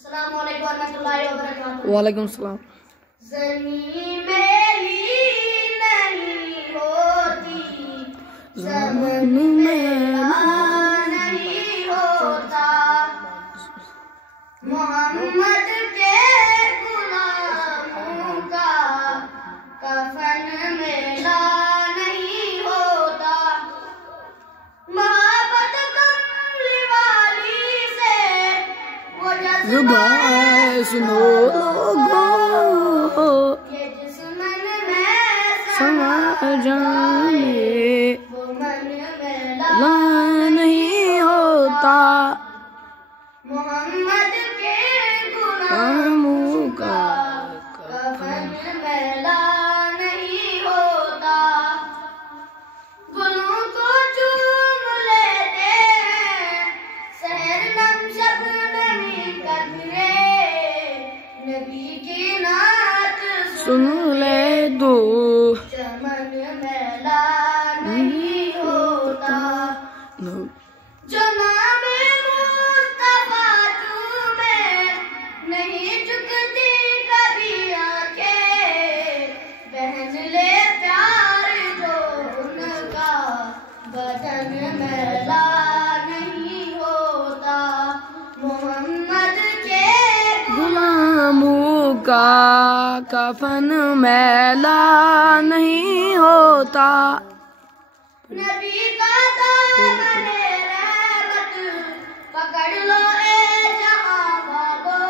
अस्सलाम वालेकुम रहमतुल्लाहि व बरकातुहू। वालेकुम सलाम। ज़मीं मेरी नहीं होती, ज़मीन मेरा नहीं होता, मोहम्मद के गुलामों का कफन मेरा नहीं होता। मोहब्बत कमली वाली से वो जज्बा सुनो लोगो ये जिस मन में समा जाने वो मन में ला नहीं होता, मोहम्मद के गुलामों का कफन मेला नहीं होता। गुलों को चूम लेते हैं सहर नम शबनमी कतरे, नबी की नात सुन ले दो चमन मेला नहीं होता। जो नामे मुस्तफा चूमे नहीं झुकती कभी आंखें, बहन ले प्यार जो उनका बदन मैला नहीं होता। मोहम्मद के गुलामों का कफन मैला नहीं होता। नबी का दामने रहमत पकड़ लो ए जहां भागो,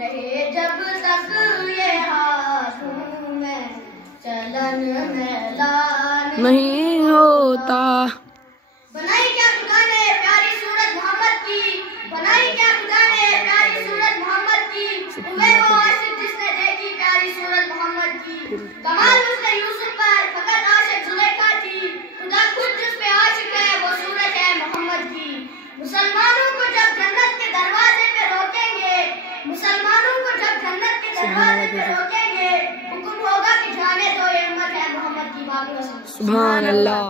रहे जब तक ये हाथों में चलन मैला नहीं होता। बनाई क्या खुदा ने प्यारी सूरत मोहम्मद की, बनाई क्या खुदा ने प्यारी सूरत मोहम्मद की, हुए वो आशिक जिसने देखी प्यारी सूरत मोहम्मद की। कमाल उसने यूसुफ पर फकत आशिक जुलेखा थी, खुदा खुद जिस पे आशिक है वो सूरत है मोहम्मद की। मुसलमानों को जब जन्नत के दरवाजे पे रोकेंगे, मुसलमानों को जब जन्नत के दरवाजे पे रोकेंगे, हुक्म होगा कि जाने दो ये उम्मत है मोहम्मद की। बाकी सुभान अल्लाह।